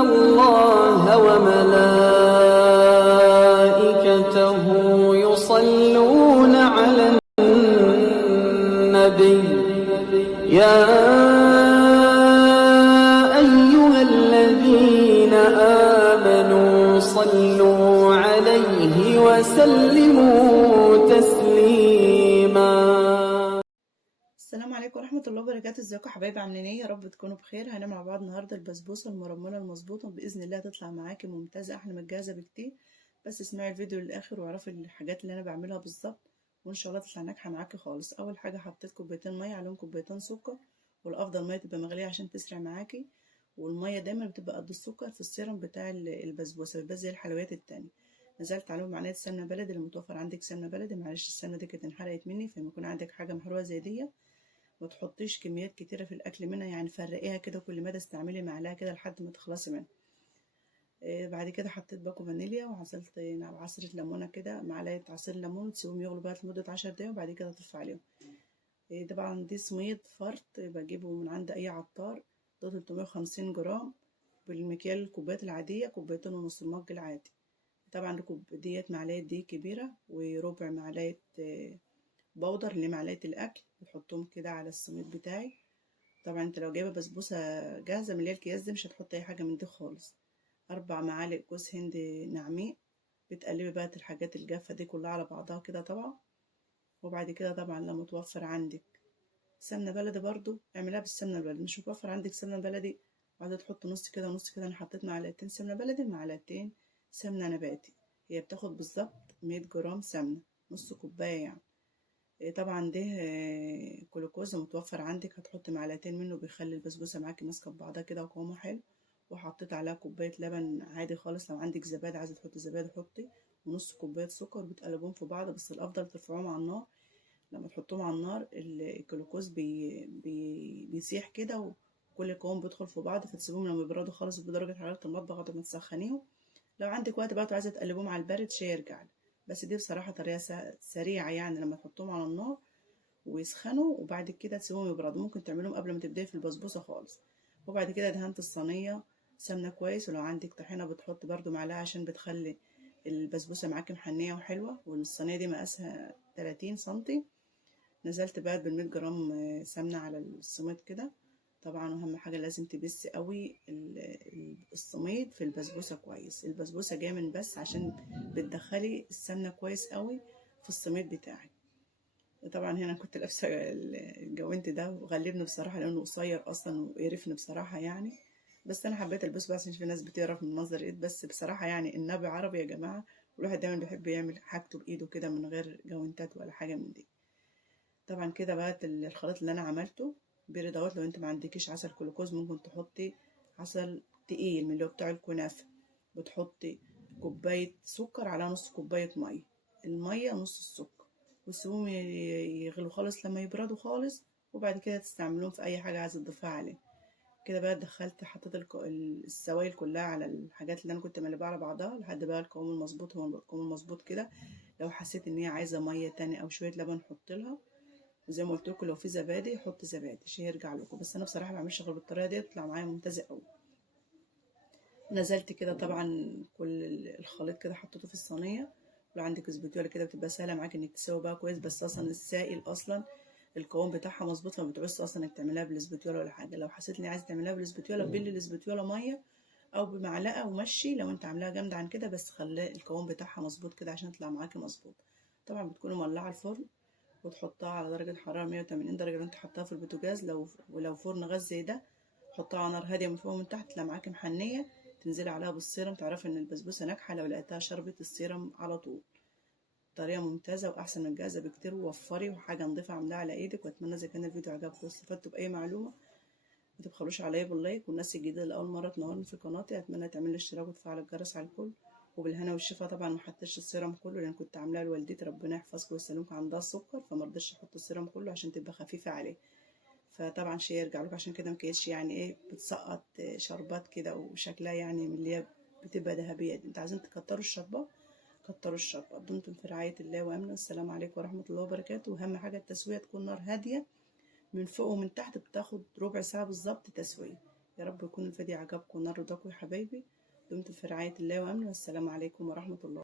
الله وملائكته يصلون على النبي يا أيها الذين آمنوا صلوا عليه وسلموا تسليما. السلام عليكم ورحمة الله وبركاته. ازيكم يا حبايبي، عاملين ايه؟ يا رب تكونوا بخير. هنعمل مع بعض النهارده البسبوسه المرمله المظبوطه، باذن الله هتطلع معاكي ممتازه احلى من الجاهزه بكتير. بس اسمعي الفيديو للاخر واعرفي الحاجات اللي انا بعملها بالظبط، وان شاء الله تطلع ناجحه معاكي خالص. اول حاجه حطيت كوبايتين ميه عليهم كوبايتين سكر، والافضل ميه تبقى مغليه عشان تسرع معاكي، والميه دايما بتبقى قد السكر في السيرم بتاع البسبوسه، بيبقى زي الحلويات التانية. نزلت عليهم معلقه سمنه بلدي، اللي متوفر عندك سمنه بلدي. معلش السمنه دي كانت انحرقت مني، فلما يكون عندك حاجه محروقه زي دي ما تحطيش كميات كتيره في الاكل منها، يعني فرقيها كده كل مدى، استعملي معلقه كده لحد ما تخلصي منها. بعد كده حطيت باكو فانيليا، وعصرت عصره ليمونه كده، معلقه عصير ليمون، تسيبهم يغلوا بقى لمده 10 دقايق، وبعد كده تطفي عليهم. طبعا دي صينيه فرط بجيبه من عند اي عطار، ده 350 جرام بالمكيال الكوبايات العاديه، كوبايتين ونص المج العادي. طبعا ديت معلقه دقيق كبيره، وربع معلقه بودر اللي معلقه الاكل، بتحطهم كده على السميد بتاعي. طبعا انت لو جايبه بسبوسه جاهزه من اللي هي الكياس دي، مش هتحط اي حاجه من دي خالص. 4 معالق جوز هند ناعمين، بتقلبي بقى الحاجات الجافه دي كلها على بعضها كده طبعا. وبعد كده طبعا لو متوفر عندك سمنه بلدي برضو اعملها بالسمنه البلدي، مش متوفر عندك سمنه بلدي عايزه تحط نص كده ونص كده. انا حطيت معلقتين سمنه بلدي، معلقتين سمنه نباتي. هي بتاخد بالظبط 100 جرام سمنه، نص كوبايه يعني. طبعا ده جلوكوز متوفر عندك، هتحط معلقتين منه، بيخلي البسبوسه معاكي ماسكه ببعضها كده وقوامها حلو. وحطيت عليها كوبايه لبن عادي خالص، لو عندك زبادي عايزه تحطي زبادي حطي، ونص كوبايه سكر، بتقلبهم في بعض. بس الافضل ترفعوهم على النار، لما تحطوهم على النار الجلوكوز بيسيح كده، وكل القوام بيدخل في بعض، فتسيبوهم لما يبردوا خالص بدرجه حراره المطبخ قبل ما تسخنيهم. لو عندك وقت بقى وعايزه تقلبوهم على البارد شي يرجع. بس دي بصراحه طريقه سريعه، يعني لما تحطوهم على النار ويسخنوا وبعد كده تسيبوهم يبردوا. ممكن تعملوهم قبل ما تبداي في البسبوسه خالص. وبعد كده دهنت الصينيه سمنه كويس، ولو عندك طحينه بتحط برضو معلقه عشان بتخلي البسبوسه معاكي محنيه وحلوه. والصينيه دي مقاسها 30 سنتي. نزلت بقى بال100 جرام سمنه على السميد كده. طبعا اهم حاجه لازم تبسي قوي السميد في البسبوسه كويس. البسبوسه جايه من بس عشان بتدخلي السمنه كويس قوي في السميد بتاعك. طبعا هنا كنت لابسه الجوانت ده، وغلبني بصراحه لانه قصير اصلا وقرفني بصراحه يعني. بس انا حبيت البسه عشان في ناس بتعرف من منظر ايد، بس بصراحه يعني النبي عربي يا جماعه، والواحد دايما بيحب يعمل حاجته بايده كده من غير جوانتات ولا حاجه من دي. طبعا كده بقى الخليط اللي انا عملته بيري دوت. لو انت ما عندكيش عسل جلوكوز ممكن تحطي عسل تقيل من اللي هو بتاع الكنافه. بتحطي كوبايه سكر على نص كوبايه ميه، الميه نص السكر، وتسيبهم يغلوا خالص لما يبردوا خالص. وبعد كده تستعملوهم في اي حاجه عايزه تضيفها عليه. كده بقى حطيت السوائل كلها على الحاجات اللي انا كنت مقلبها على بعضها لحد بقى القوام المظبوط. هو القوام المظبوط كده. لو حسيت ان هي عايزه ميه تانية او شويه لبن حط لها. وزي ما قلت لكم لو في زبادي حط زبادي، شيء يرجع لكم. بس انا بصراحه ما بعملش غير بالطريقه دي، تطلع معايا ممتازه قوي. نزلت كده طبعا كل الخليط كده حطيته في الصينيه. ولو عندك اسبوتيولا كده بتبقى سهله معاك انك تسوي بقى كويس. بس اصلا السائل اصلا القوام بتاعها مظبوط، فما بتعوزش اصلا انك تعملها بالاسبوتيولا ولا حاجه. لو حسيت اني عايزه تعملها بالاسبوتيولا بلي الاسبوتيولا ميه او بمعلقه ومشي. لو انت عاملاها جامده عن كده، بس خلي القوام بتاعها مظبوط كده عشان يطلع معاكي مظبوط. طبعا بتكوني مولعه الفرن وتحطها على درجة حرارة 180 درجة لو انت حطها في البوتاجاز. ولو فرن غاز زي ده حطها على نار هادية من فوق ومن تحت. تلاقي معاكي محنية، تنزلي عليها بالسيرم تعرفي ان البسبوسة ناجحة لو لقيتها شربت السيرم على طول. طريقة ممتازة واحسن من الجاهزة بكتير، ووفري وحاجة نضيفة عاملاها على ايدك. واتمنى اذا كان الفيديو عجبكم واستفدتوا باي معلومة ما تبخلوش عليا باللايك. والناس الجديدة اللي اول مرة تنورني في قناتي اتمنى تعملوا اشتراك وتفعلوا الجرس على الكل. وبالهنا والشفا. طبعا ما حطيتش السيرم كله لان كنت عاملاها لوالدتي ربنا يحفظكم ويسلمكم، عندها السكر فما رضيتش احط السيرم كله عشان تبقى خفيفه عليه. فطبعا شيء يرجع لكم، عشان كده مكيتش يعني ايه بتسقط شربات كده وشكلها يعني من اللي هي بتبقى ذهبيه دي. انتوا عايزين تكتروا الشربات كتروا الشربات. دمتم في رعايه الله وامنه. السلام عليكم ورحمه الله وبركاته. واهم حاجه التسويه تكون نار هاديه من فوق ومن تحت، بتاخد ربع ساعه بالظبط تسويه. يا رب يكون الفيديو عجبكم ونال رضاكم يا حبايبي. دمتم في رعاية الله وأمنه، والسلام عليكم ورحمة الله.